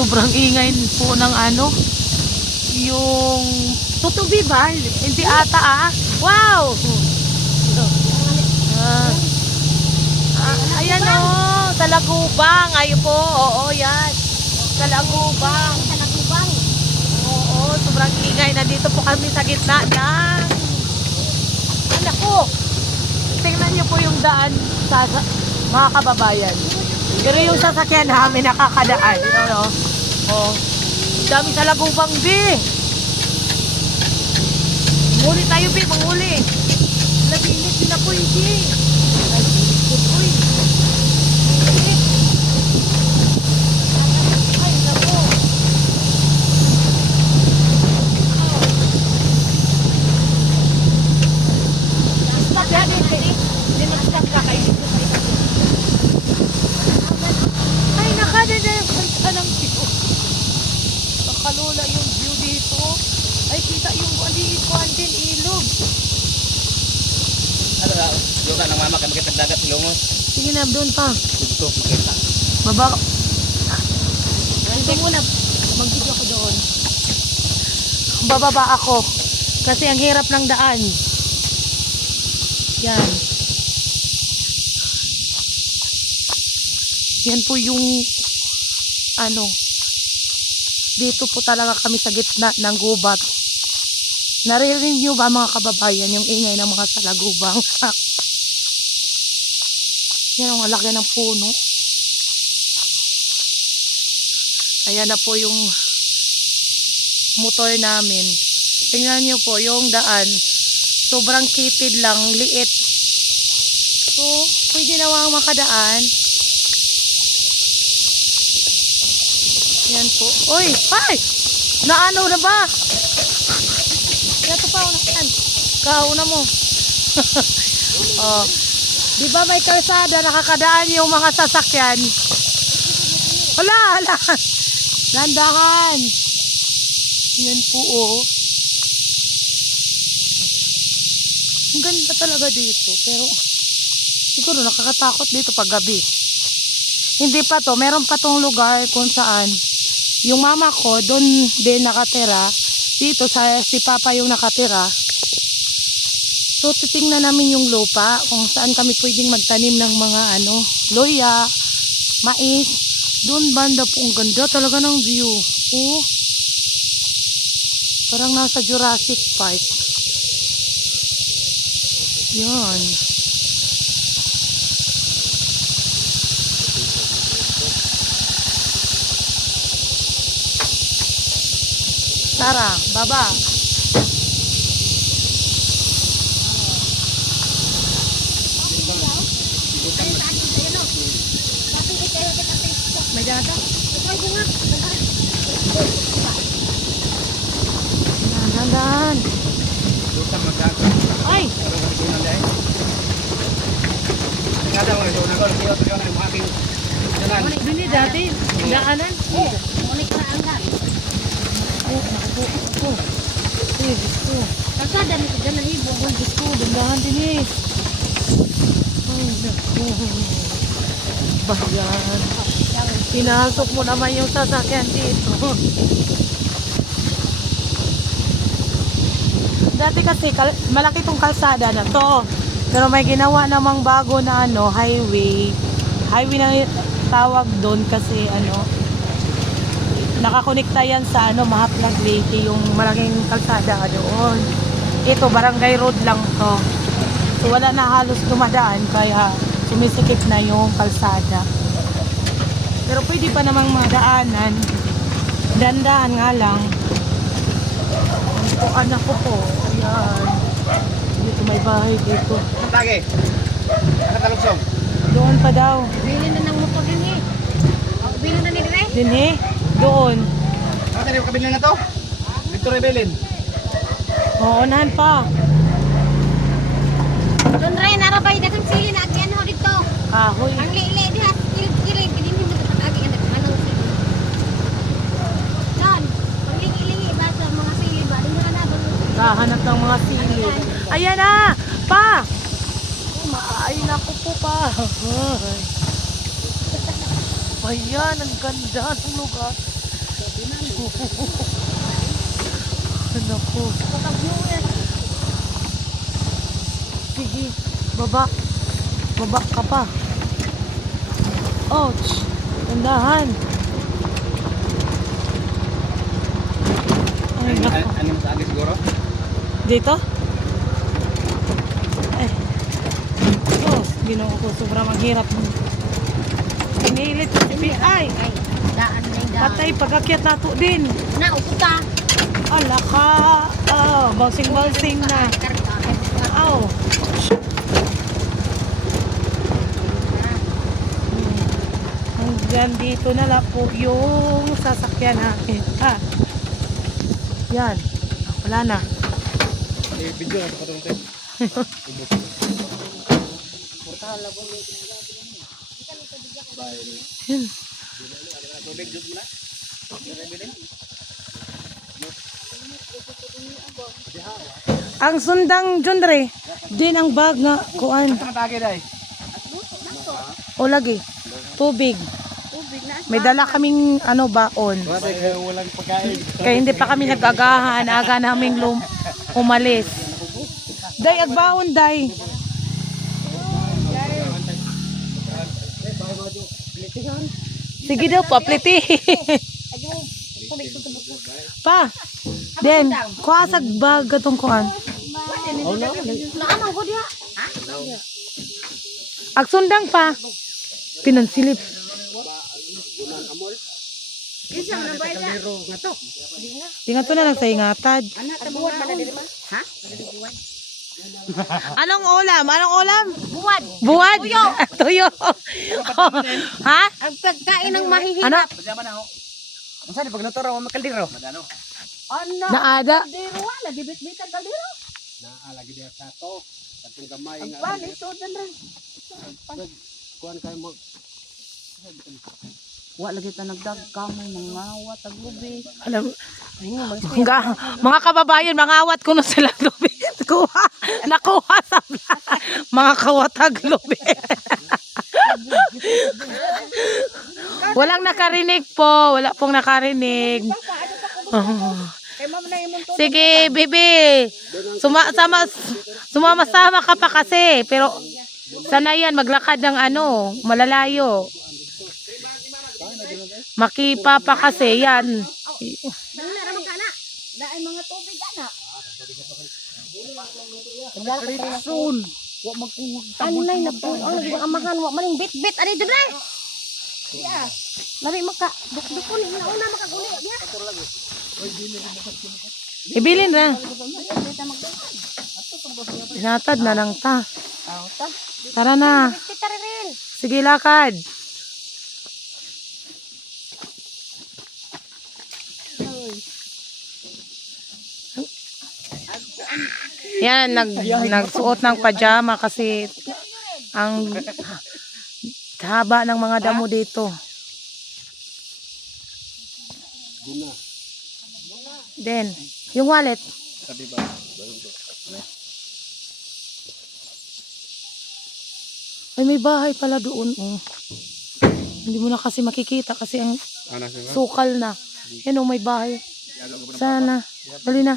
Sobrang ingay po ng ano, yung tutubi ba? Hindi ata Wow! Ayan o, sa Lagubang. Ayun po, oo yan. Sa Lagubang. Oo, sobrang ingay. Nandito po kami sa gitna ng... Ano po? Tingnan niyo po yung daan sa mga kababayan. Pero yung sasakyan namin nakakadaan. Ano? Oh. Dami sa Lagubang, Bi. Muli tayo, Bi. Manguli. Nabilit din na po yung Bi. Ay, uy. Ay, nako. Stop yan, hindi mag-stop ka kayo. Ay, nakadadayang ng view. Nakalula yung view dito. Ay, kita yung kuan din, ilog. Ano na, yung ka ng mama kami kitang dagat silungos. Sige na, doon pa. Dito, kita. Baba. Ito muna. Mag-video ako doon. Bababa ako. Kasi ang hirap ng daan. Yan. Yan po yung ano. Dito po talaga kami sa gitna ng gubat. Naririnig nyo ba mga kababayan yung ingay ng mga salagubang? Yan ang laki ng puno. Ayan na po yung motor namin. Tingnan nyo po yung daan. Sobrang kitid lang, liit. So, pwede nawang makadaan. Yan po. Uy! Ay! Naano na ba? Ito pa, unahan. Kauna mo. Oh. Di ba may kalsada, nakakadaan yung mga sasakyan? Hala, hala. Landahan. Yan po, oh. Ang ganda talaga dito. Pero, siguro nakakatakot dito pag gabi. Hindi pa to. Meron pa tong lugar kung saan yung mama ko, doon din nakatira. Dito, si Papa yung nakatira. So, titingnan namin yung lupa kung saan kami pwedeng magtanim ng mga loya, mais. Doon banda po, ang ganda talaga ng view. Oh, parang nasa Jurassic Park. Yan. Tara, baba. May data? Dahan-dahan. Ay! Dini dati, daanan. Ay, naku po. Ay, gusto. Kalsada nito dyan na ibong. Ay, gusto. Dandahan din eh. Ay, naku. Bayan. Pinasok mo naman yung sasakyan dito. Dati kasi malaki tong kalsada na to. Pero may ginawa namang bago na highway. Highway na tawag doon kasi nakakonekta yan sa Mahaplag Lake, yung malaking kalsada doon. Ito barangay road lang to. So wala na halos dumadaan kaya sumisikip na yung kalsada. Pero pwede pa namang madaanan. Dandaan nga lang. Ang anak ko po. Ayan. Dito may bahay dito. Lagi. Nakatalungsong. Doon pa daw. Bilin na ng motor din eh. Bilin na ni Dire? Din eh. Doon. Ano tayo kabilin na to? Victor Rebelin. Oo, unahan pa. Doon rin, narabay na kang sili na agyan ho dito. Kahoy. Ang liili, di ha, kilid-kilid, hindi mo matapag-agi ang anong sili. Doon, ang lingi-lingi ba sa mga sili ba? Hindi ka na ba? Kahanap ng mga sili. Ayan na! Pa! Ay, naku po pa. Ayan, ang ganda ng lugar. Ano ko? Sige, baba. Baba ka pa. Ouch! Tandahan. Ay, naku. Ano sa akin siguro? Dito? Ay. Oh, ginoo ko. Sobrang maghirap. Pinilit sa CPI. Ay, daan na yung daan. Patay, pag-akyat nato din. Na, upo ka. Ala ka. Balsing-balsing na. Aw. Hanggang dito na lang po yung sasakyan natin. Yan. Wala na. Video na pa ito. Yan. Tubig, juice mo na. Ang sundang Jundre, din ang bag nga kuan. Ito matagi dahil. O lagi. Tubig. Tubig na. May dala kaming baon. Walang pagkain. Kaya hindi pa kami nag-agahan. Aga naming umalis. Day, agbaon, day. Sige daw, papliti. Pa, den, kuha sa bag atong kuan. Naamang ko diha. Ha? Agsundang pa. Pinansilip. Isa na ba ila? Tinga to na lang sa ingatad. Anak, tabuhan ba na diri ma? Ha? Anong ulam? Anong ulam? Buwan. Buwad? Tuyo. Ha? Ang pagkain ng mahihirap. Ano? Pagyaman na ako. Ang saan, pag naturo, makaldiro. Madano. Ano? Naada. Diro wala, gibit-bitan ka diro. Naalagi diya sa to. Katong gamay Ang nga. pan, ito dan rin. Kuhan kayo mo. Wa lagi ta nagdagkamay mga wataglubi. Alam, mga kababayan, mga awat ko na sila lubi. Nakuha sa mga kawatag lubi. Walang nakarinig po. Wala pong nakarinig. Sige, bibi. Sumama-sama ka pa kasi. Pero sana yan, maglakad ng malalayo. Makipa pa kasi yan. Dali na ramang kana. Dai mga tubig ana. Soon. Wa magkuwag. Anay na po. Ang lagi ang amahan wa maning bit-bit ani dre. Iya. Lari maka duk-dukon na una makaguli dia. Ibilin na. Tinatad na lang ta. Tara na. Kita rin. Sige, lakad. Yan, nagsuot ng pajama kasi ang haba ng mga damo dito. Then, yung wallet. Sabi ba? Ay, may bahay pala doon. Oh. Hindi mo na kasi makikita kasi ang sukal na. Yan, may bahay. Sana. Dali na.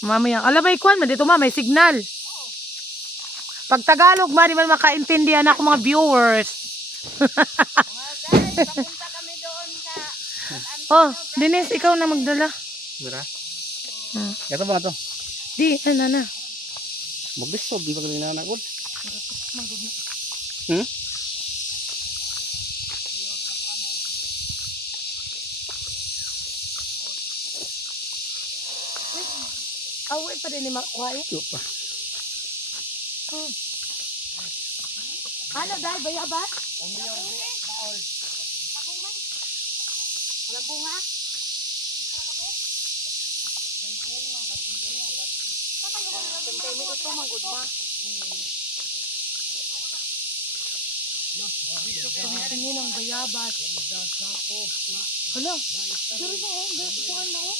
Mamaya. Alabay kuan, dito may signal. Pag Tagalog, di man makaintindihan ako mga viewers. Oh, Dennis, ikaw na magdala. Mira? Ito ba na to? Di, na. Magbisob, di ba kanina na good? Hmm? Away pa din ni Makwai. Ito pa. Ano, dahil bayaba? Wala bunga. Tingin ang bayabas. Hala, dito mo kukuhan mo.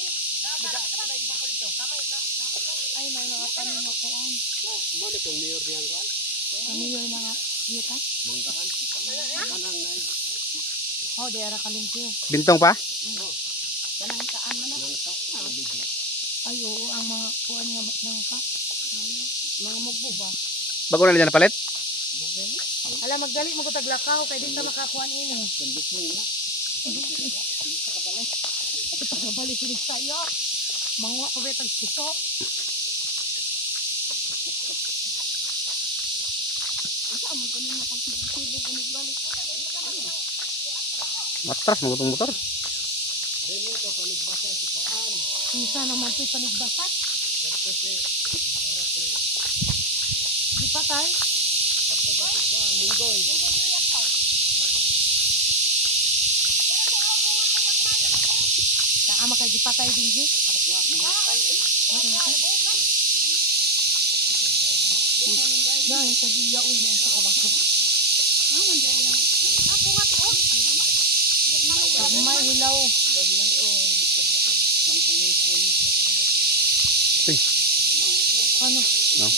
Ay, may mga tanong mo kuhan. Mali kang mayor diyan kuan? Mayor na nga. Iya kan? Oh, di ara kalimpyo. Bintong pa? Kanangkaan man na. Ay, oo, ang mga kuan nga nangka. Mga mugbo ba? Bago na dyan napalit? Ala, magdali mo ko taglakaw, kaya din ta makakuan ini. Ito kabali sinig sa'yo. Mangwa ko ba itag suso? Matras, magutong motor. Isa naman po'y panigbasat. Di pa tay? Naama kay di pa tay din di. Dahil sa diya uy na sa kabako. May hilaw. Uy, Ano? no?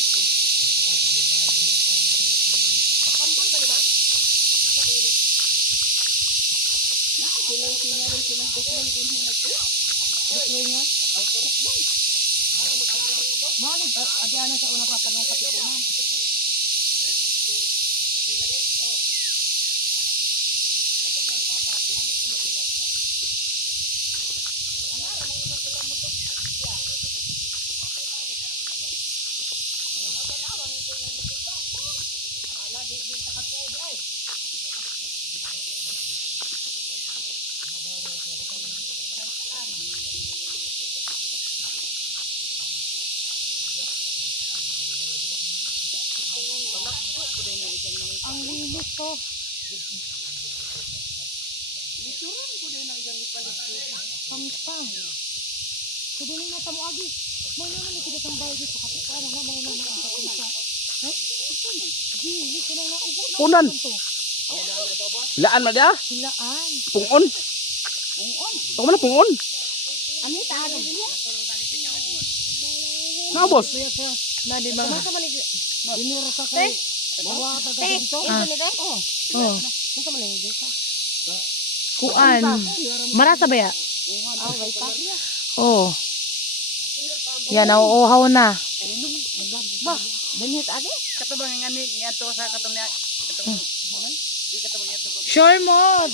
Deploy nga. Mani, adi ana sa una patanong katipunan. Ang linis to. Pangpang. Pwede na nata mo agi. Mo naman ito datang bahay dito. Kapit ka na na. Mga naman ang kapisa. Eh? Di, ito na naubo na. Punan. to. Ilaan man dia? Silaan. Pungon. Ito man na pungon. Ano yung taano din yan? Na, boss. Na di ba? Kumasa man yung... Dinuro sa Te? kay. Mawa taga Te, dito. ito ni Te? Oo. Oh. Kumasa man yung dito? Kuan. Marasa ba ya? Ah, wait pa. Oh. Yan, nauuhaw na. Ba, ganyan ate? Katubang nga ni to sa katong niya. Sure mo.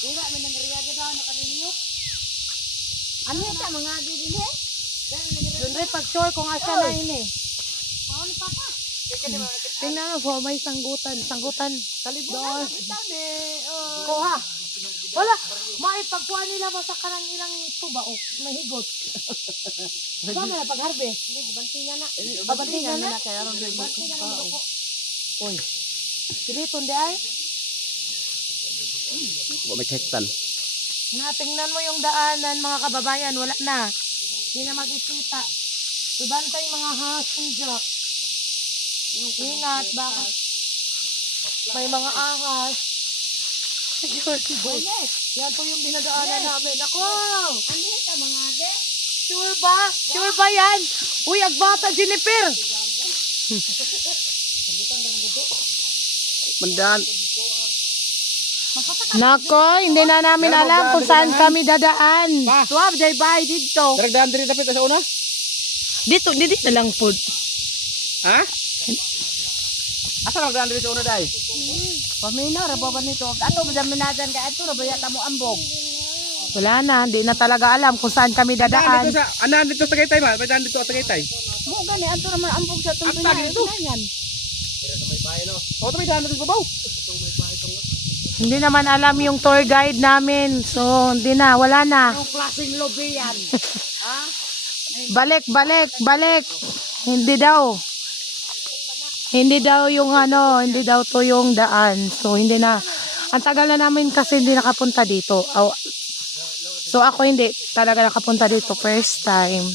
Di ba, may nangyari daw na kaniliyo? Ano yung mga agi din eh? Doon pag sure kung asa na ini. Paano ni Papa? Tingnan mo, may sanggutan. Sanggutan. Kalibutan. Ito ni... Kuha. Wala. Maipagkuha nila ba sa kanang ilang tuba o nahigot. Saan na pag-harvest? Bantingan na. Pabantingan na? Kaya ron din. Bantingan na ako. Uy. Siliton di ay. Wa may hektan. Natingnan mo yung daanan mga kababayan. Wala na. Hindi na mag-isita. Ibantay mga hasinja. Ingat. Baka may mga ahas. Jordy boy. Yan po yung dinadaanan namin. Ako! Ano yung mga agi? Sure ba? Sure ba yan? Uy, agbata, Jennifer! Mandan. Nako, hindi na namin alam kung saan kami dadaan. Tuwab, day bay dito. Daragdahan diri dapat sa una? Dito na lang po. Ha? Asa daragdahan diri sa una dai? Pamina, rababan nito. Ato, madaminadan ka. Ato, rabaya ka mo ambog. Wala na, hindi na talaga alam kung saan kami Daan dadaan. dito sa anan dito sa Tagaytay ma, may daan dito sa Tagaytay. Mo gani, ato naman ambog sa itong Ang tagi dito. pinayan. O to may daan dito sa babaw. Hindi naman alam yung tour guide namin. So, hindi na, wala na. Ang klaseng lobe yan. Balik. Hindi daw. Hindi daw yung hindi daw to yung daan. So, hindi na. Ang tagal na namin kasi hindi nakapunta dito. So, ako hindi talaga nakapunta dito. First time.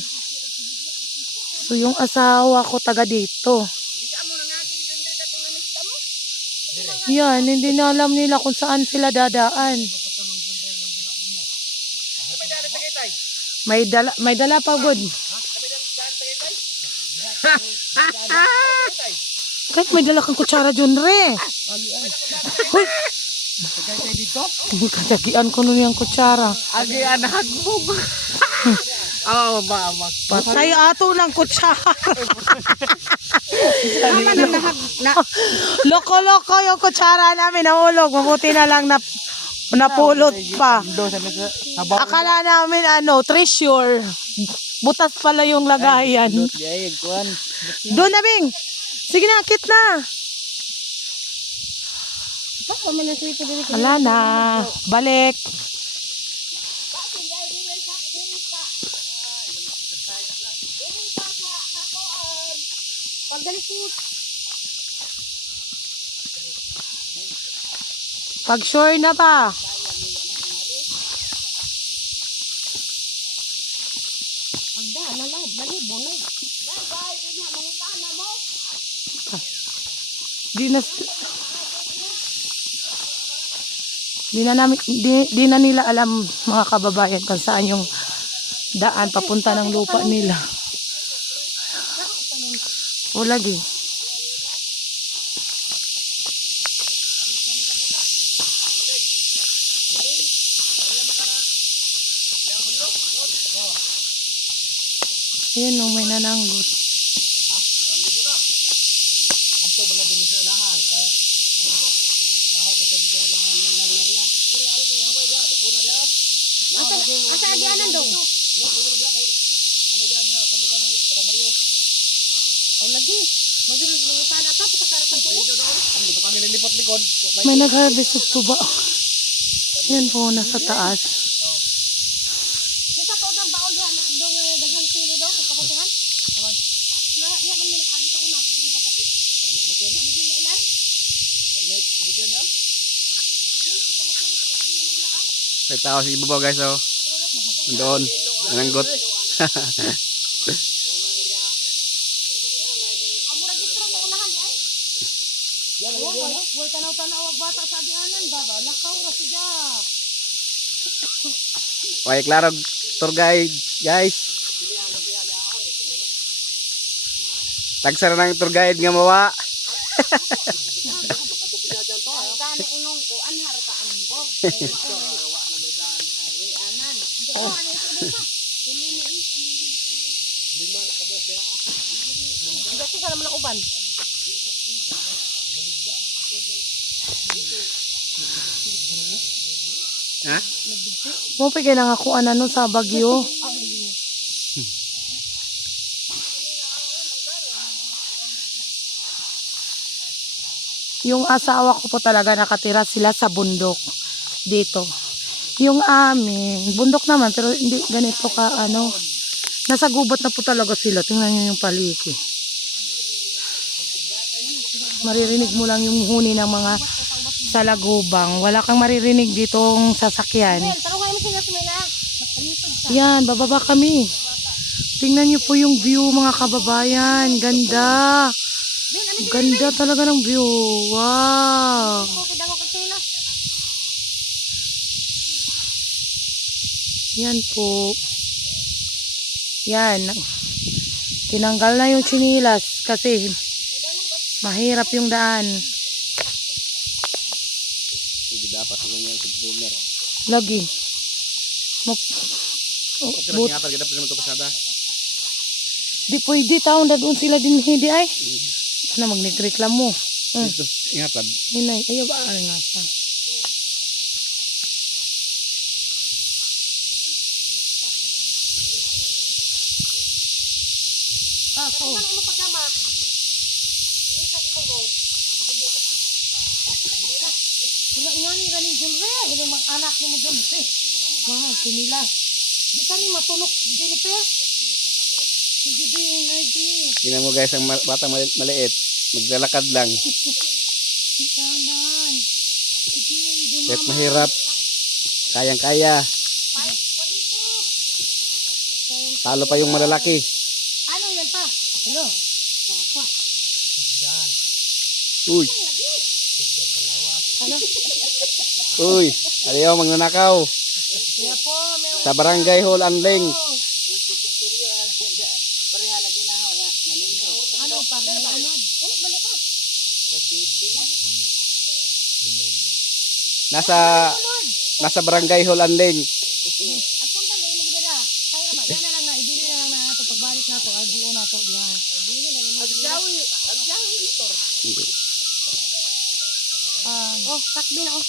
So, yung asawa ko taga dito. Yan, hindi na alam nila kung saan sila dadaan. May dala pa good. Kahit may dala kang kutsara dyan, re. Hoy, Tagay kayo dito? katagian ko nun yung kutsara. Agi anak mo. Ba, ama. Patay ato ng kutsara. Loko-loko yung kutsara namin, nahulog. Mabuti na lang napulot pa. Do sa nito. Habaw. Akala namin treasure. Butas pala yung lagayan. Di kuan. Doon na, Bing. Sige na, akit na. Wala na. Balik. Pag sure na ba? Di na di na nila alam mga kababayan kung saan yung daan papunta ng lupa nila. O lagi. Ayan o, may nananggot. Asa agianan do? Oh lagi. Magulog ng sana ta pasarap ko. Dito kami nilipot likod. May nag-harvest of tuba. Ayan po, nasa taas. Sa to ng baol yan, dong daghang silo daw kapatihan. Taman. Na ya man nila agi sa una, hindi pa dapit. Ano kapatihan niya? Bigyan niya ilan? Ano kapatihan niya? May tao sa ibabaw guys oh. Doon. Ananggot. Amura gitro mo unahan di ay. Wala tanaw-tanaw ang bata sa agianan baba. Lakaw ra siya. Okay, klaro tour guide guys. Tagsara ng tour guide nga mawa. Gani inong ko anhar ta ambog. Dati ka naman ang uban. Ha? Mo pa kaya nangakuan ano sa Bagyo. Yung asawa ko po talaga nakatira sila sa bundok dito. Yung amin, bundok naman pero hindi ganito ka nasa gubat na po talaga sila. Tingnan niyo yung paliki. Maririnig mo lang yung huni ng mga salagubang. Wala kang maririnig ditong sasakyan. Tanong mo sila sila. Yan, bababa kami. Tingnan niyo po yung view mga kababayan. Ganda. Ganda talaga ng view. Wow. Okay daw ka sila. Yan po. Yan. Tinanggal na yung chinilas kasi mahirap yung daan. Hindi dapat ganyan sa boomer. Lagi. Pero nga kita pa naman to kasada. Di pwede taon na doon sila din hindi ay. Sana magnireklamo. Dito ingatan. Inay, ayaw ba nga pa. Ako. Ano mo pagkama? Isa ito mo. Wala ingani ganing Jumre. Yung mga anak ni mo Jumre. Mahal, sinila. Di ka ni matulog, Jennifer. Sige din, lady. Tingnan mo guys ang batang maliit. Maglalakad lang. Kanan. Sige, doon Kahit mahirap. Kayang-kaya. Talo pa yung malalaki. Ano yan pa? Hello? Papa. Uy. Ano? Uy. Ayaw magnanakaw. Kaya po, meron Sa barangay Hall Anling. ano pa? Ano? Ulit balik pa. nasa barangay Holanding. Ang tunda na imong gida. Kaya naman, yan na lang na ibili na lang na nato pagbalik nato, agi una to diha. Ibili na lang. Agjawi motor. Oh, sakbi na oh.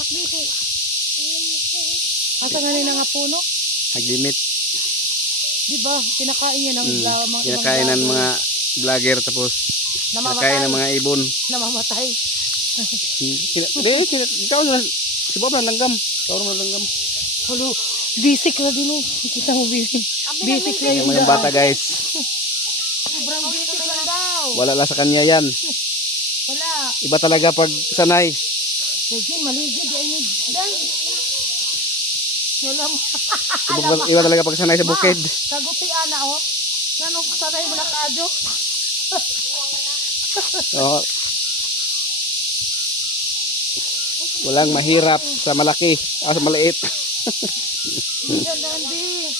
Sakbi si. Asa nga nga puno? Naglimit. Di ba? Kinakain yan ng mga Kinakain ng mga vlogger tapos kinakain ng mga ibon. namamatay. Ikaw na, si Bob na langgam. Ikaw na langgam. Halo, bisik na din oh. Kita mo bisik. Bisik na yung Yung mga bata guys. Sobrang bisik lang daw. Wala lang sa kanya yan. Wala. Iba talaga pag sanay. Sige, maligid. Ayun. Dahil. Wala mo. Iba talaga pag sanay sa bukid. Kaguti ana oh. Nanong sanay mo na kaadyo. Oo. Walang mahirap sa malaki. Sa maliit. Diyan Nandi.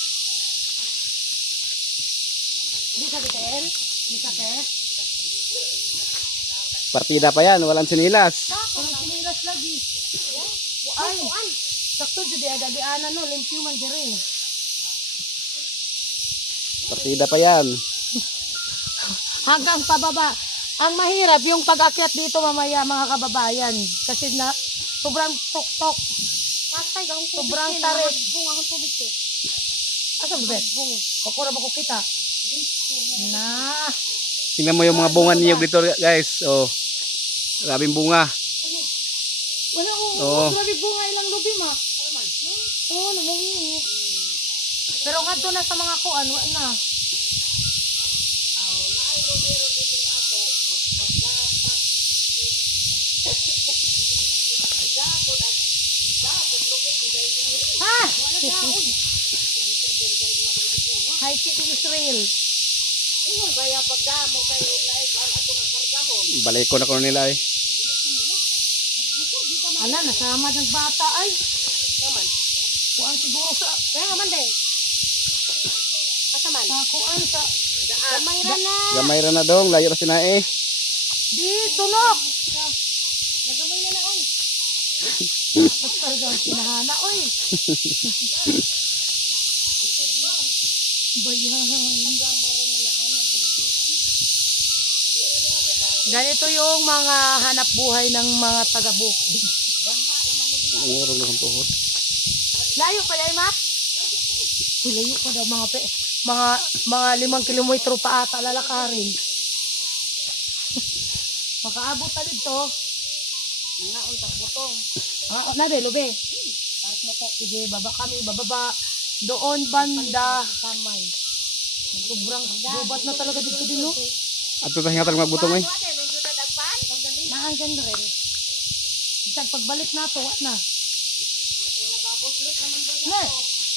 Di sa bitel? Di sa pet? Partida pa yan. Walang sinilas. Ang sinilas lagi. Ay, sakto jud ada di ana no, limpyo man dire. Partida pa yan. Hanggang pababa. Ang mahirap yung pag-akyat dito mamaya mga kababayan kasi na sobrang tok-tok. Patay gahong tubig. Sobrang tarik. Bung akong tubig ko. Asa ba? Bung. Ako na ba ko kita? Na. Tingnan mo yung mga bunga niyog dito guys. Oh. Grabing bunga. Wala ko. Oo. Grabe bunga ilang lubi ma. Oo, namungi. Pero ngadto na sa mga kuan, wa na. Ha! Hiking Israel. Balik ko na ko nila eh. Ala, nasama ng bata ay. Naman. Kuan siguro sa Kaya nga man day. Kasaman. sa kuan sa Gamay ra na. Gamay ra na dong. Layo ra sinae. dito no. Nagamay na na oy. Tapos talaga sinahana oy. Bayan. Ganito yung mga hanap buhay ng mga taga-bukid. Umurong na kang tuhod. Layo pa yan, ma? Layo pa daw mga 5 kilometro pa ata lalakarin. Makaabot na dito. Nga untak butong. Nabe, lube. Paras mo ko. Sige, baba kami, bababa. Doon banda. Kamay. Sobrang gubat na talaga dito din, no? At tutahingatan magbutong eh. Naanggan rin. Isang pagbalik na to, what na? Na.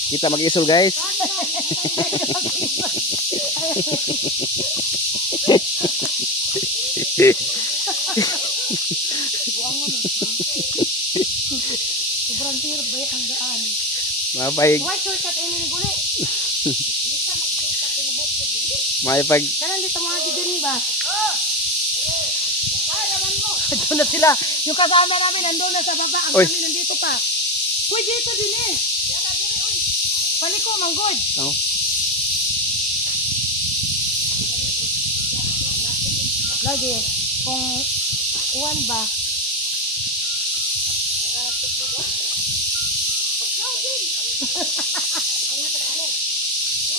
Kita mag-isol guys. Sobrang hirap ba ang daan? Mapay Why shortcut ini ni guli? mapag Kanan dito mga gigani ba? Doon na sila. Yung kasama namin nandun na sa baba. Ang Oy. kami nandito pa. Uy, dito din eh. Paliko, manggod. oh. Lagi. Kung uwan ba?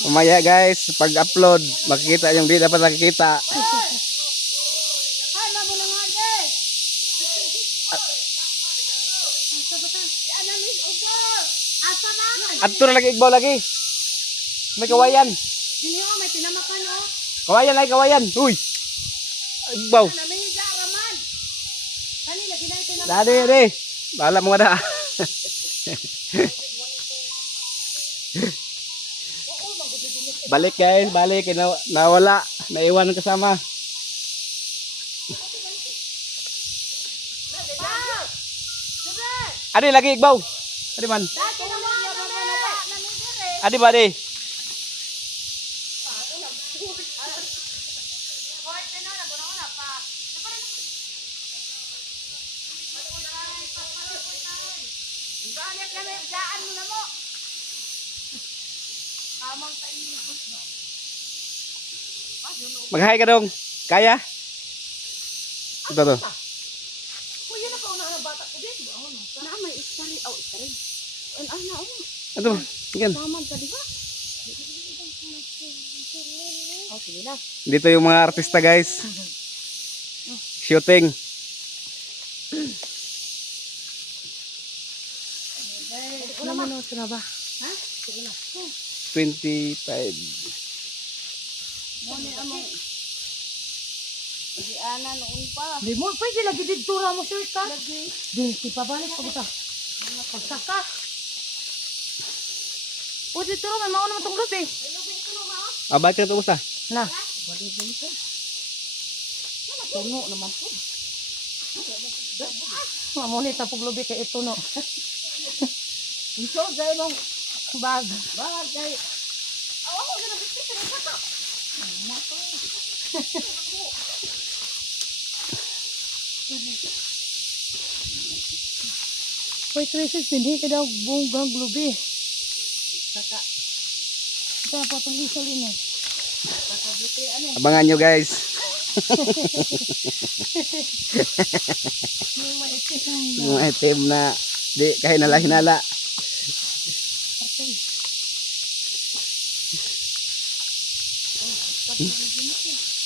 Mamaya guys, pag-upload, makikita yung di dapat nakikita. Ay, mamo na nga eh. Asa ba ta? Anamin ugol. Asa ba? Adto na lagi igbaw lagi. May kawayan. Dili oh, may pinamakan oh. Kawayan ay kawayan. Uy. Igbaw. Namihiga raman. Kani lagi na ito na. Dali di. Bahala mo nga na. Balik guys, balik. Nawala. Naiwan ng kasama. Adi lagi igbaw. Adi man. Dati na mo na ba? Adi ba di? Balik na may daan mo na mo. Tamang kainin ko na. Mag-hi ka dong. Kaya? Ito to. Uy, yun ako na bata ko din. Na may istari. Oh, istari. Ano na oh. Ito. Yan. Taman ka di ba? Oh, sige na. Dito yung mga artista guys. Shooting. Naman o, sila ba? Ha? Sige na. 25. Muna among. Di ana noon pa. Di mo, pwede lagi dito mo shirt ka. Lagi. Di, ipabalik pa kita. Pagsaka. O, dito may mauna naman itong lubi. Abay ka ito basta. Na. Tuno naman po. Mamunit na pag lubi kay ito no. Iso gay mong Bag. bagay. Aw ako na bitin sa kata. Wait, Tracy, hindi ka daw bunggang lubi. Saka Ito na po itong isolin eh. saka buti ano. Abangan nyo guys. Yung maitis ang Mga item na di kahinala-hinala. partay.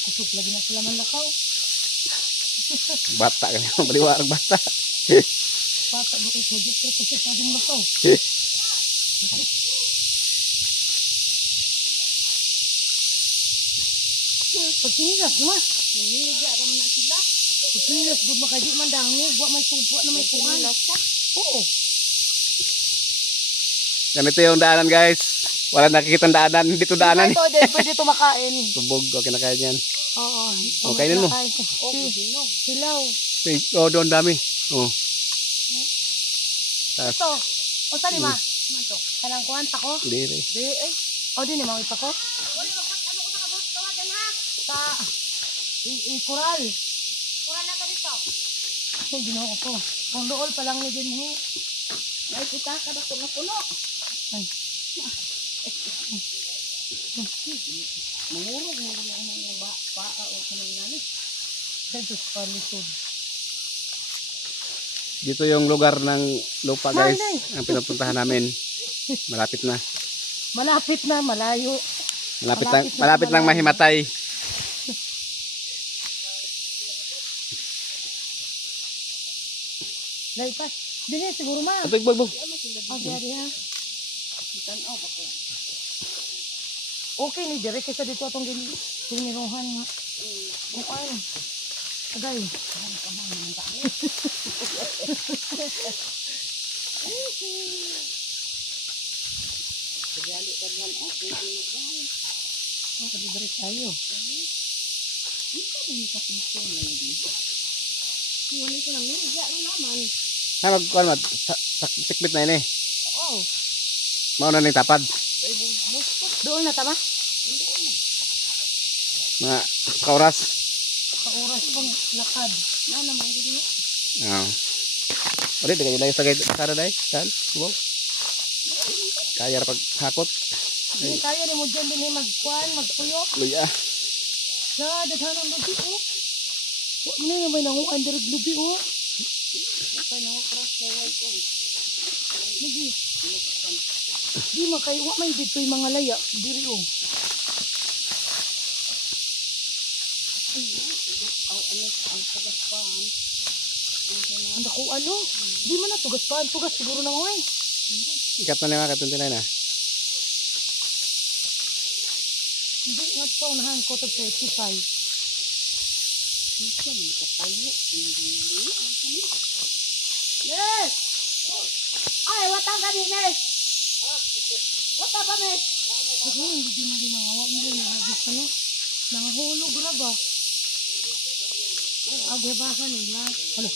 Kusok lagi na sila manlakaw. Bata ka naman. Baliwarag bata. Bata mo ito, dito kusok lagi lakaw. Pag sinilas naman. Niniga ra man na sila. Pag sinilas, good makadi man dango. Buwa may tubo na may kuhan. Oo. Ganito yung daanan guys. Wala nakikita daanan. Dito daanan. Ito din, pwede ito makain. Tubog. Okay na kaya yan. Oo. O, kainin mo. Oh, businog. Silaw. Oh, doon dami. Oh. Tas. Ito. O saan ma? Kanang kuhan, tako? Hindi rin. Di eh. O di ni mga ipako? Wala magkat ano ko sa kabus ko ha ha. Sa kural. Kuha na ka dito. Ay, ginawa ko. Kung dool pa lang ni din eh. May kita ka na na puno. Ay. Mangurog mo na ang pa o kanang nani. Dito sa palisod. Dito yung lugar ng lupa guys. Nay. Ang pinupuntahan namin. Malapit na. Malapit na, malayo. Malapit lang mahimatay. Dahil pa. Dili, siguro ma. Ito igbog. O, di ha. Tanaw ba ko? Okay ni dire kaysa dito atong giniruhan nga. Kung ano. Agay. Pagali taghan o pwede mo dahil. Oh, pwede dire tayo. Ito rin sa piso na yun. Wala ko na miga rin naman. Ha, magkuhan mo. Sikbit na yun eh. Oo. Mauna na yung tapad. Doon na tama? Mga kauras. Sa oras pang lakad. Na naman din mo. Oo. Ulit, di kayo lang sa kasara dahil. Kan? Wow. Kaya na paghakot. Hindi tayo ni mo dyan din eh magkuhan, magpuyo. Luya. Sa daghanang lubi oh. Ano na may nanguan direct lubi oh. Pa na ko cross sa wall ko. Lagi. Di makayo wa may dito yung mga laya. Diri oh. Aw ano ang tagaspan. Ang dako ano? Di man na tugas pa. Tugas siguro na mo eh. Ikat na naman, katuntinay na. Hindi nga pa unahan ko tag 35. Ito man katayo. Yes. Ay, watang ka din eh. Wata ba me? Siguro hindi mo rin mga wak nila na agis ano. Nangahulog na ba? Agay ba ka nila? Hala.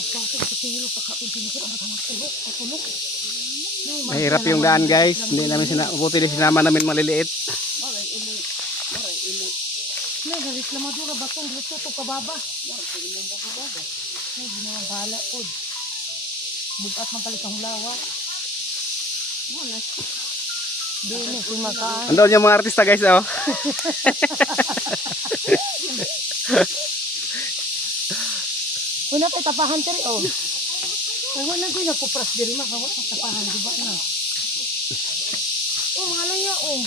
Pagpasok sa tingin sa kauntin ko ang matangak tulog. Patulog. Mahirap yung daan guys. Hindi namin buti din sinama namin maliliit. Maray imo. Maray imo. May galit na madura batong dito to pababa. Maray imo bababa. Ay, ginawa bahala po. Bugat man kalit ang lawa. Mo na. Dili si makaan. Andun yung mga artista guys oh. Una pa tapahan tiri oh. Ay wala ko nagpupras diri makawa sa tapahan di ba na. Oh mga laya oh.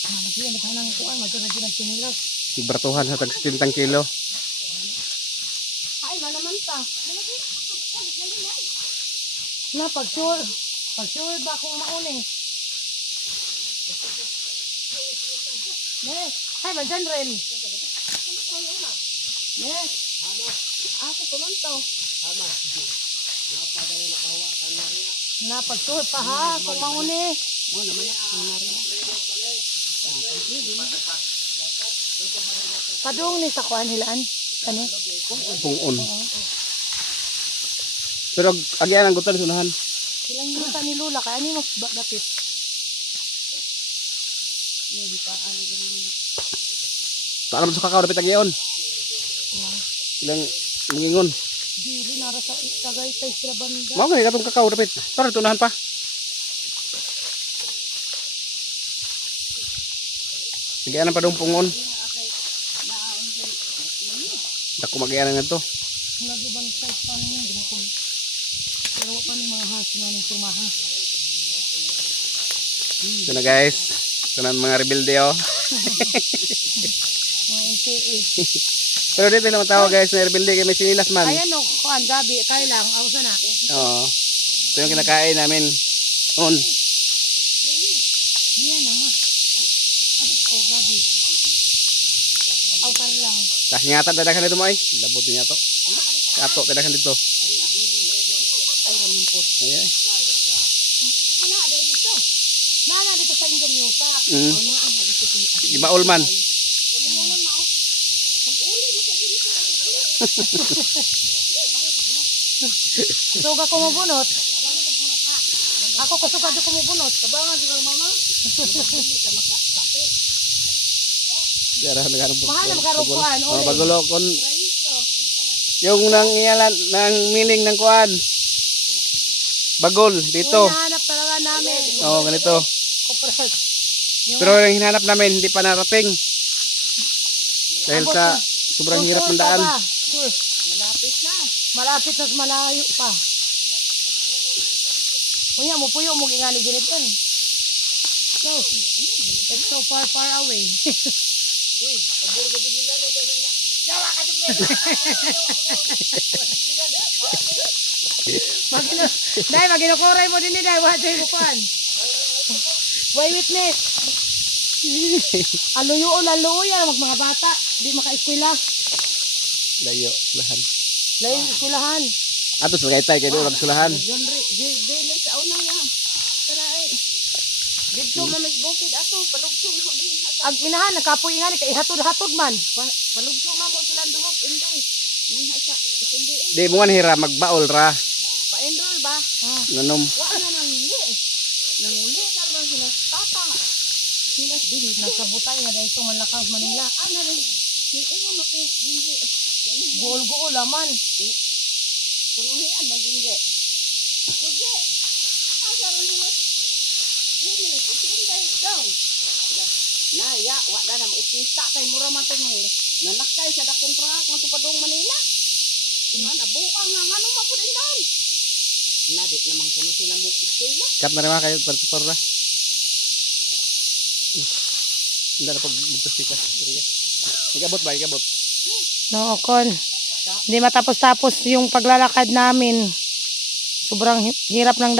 Malagyan naghanang kuan magdala ng kinilas. Bertuhan sa tag 70 kilo. Ay manaman ta. Na pag sure ba kung mauni. Yes. Hay man dyan rin. Yes. Ako pumunto. Na pag sure pa ha kung mauni. Mo naman ang nariya. Padung ni sa kuan hilaan. Kani? Pungon. Pero agyan ang gutan sunahan. Silang yuta ni Lula kaya ani mas dapit. Saan sa kakao dapat agyan? Ilang mangingon. Dili nara sa Tagaytay sila banda. Mao gani katong kakao dapat. Tara tunahan pa. Agyan pa dong pungon. Dako magyan nga to. Lagi bantay pa niya di mo kun. Pero wa pa ni mga hasin nga ni turmaha. Ito na guys. Ito na mga rebelde oh. Mga NPA. Pero dito naman tao guys na rebelde kay may sinilas man. Ayan no, kuan gabi tayo lang. Awsa na. Oo. Ito yung kinakain namin. On. Yan na ma. Abot ko gabi. Awsa lang. Tapos ingatan dadakan dito mo ay. Labot niya to. Kato dadakan dito. Ayan. Hala daw dito. Nana dito sa indong yuta. Ibaol man. Suga ko mabunot. Ako kasugad ko mabunot. Kabangan siguro mama. Dara nagano po. Mahal na makarupuan. Oh, bagulo kon. Yung nang iyalan nang miling ng kuan. Bagol dito. Hinahanap talaga namin. Oh, ganito. Kopras. Pero yung hinanap namin hindi pa narating. Dahil sa sobrang hirap ng daan. Malapit na. Malapit na malayo pa. Kuya mo puyo mo ingani ginit yan. No. It's so far away. Uy, pabor ka din nila nito na. Yawa ka din nila. Maginokoray mo din nila. Watay mo kuan. Why witness? Aluyo-aluyo mga bata. Di maka-eskwela. Layo, sulahan. Layo eskwelahan. Ato sa Tagaytay kay doon sulahan. Dili sa una ya. Tara ay. Dito mamay bukid ato palugsong mo din asa. Ag inahan nakapoy ingani kay hatod-hatod man. Palugsong mo sila duhok inday. Yan asa. Hindi Di mo man hira magbaol ra. pa-enroll ba? Nanom. Wa na nanguli. Nanguli na lang sila tata. Sila din Nasa butay na dahil sa Malakaw, Manila. ano rin. Ingon ako dingi. Guol-guol laman. Punuhian magdingge. Kuge. Asa ron nila. Dili isinday daw. Na ya wa na mo itinta kay mura man to mo. Nanakay sa dakontrak ng tupadong Manila. Na buang nga ngano mapudindan. Na di naman kuno sila mo eskwela. Kat na rin mga kayo para. Hindi na pag magpastika. Ikabot ba? Ikabot. No, kon. Hindi matapos-tapos yung paglalakad namin. Sobrang hirap ng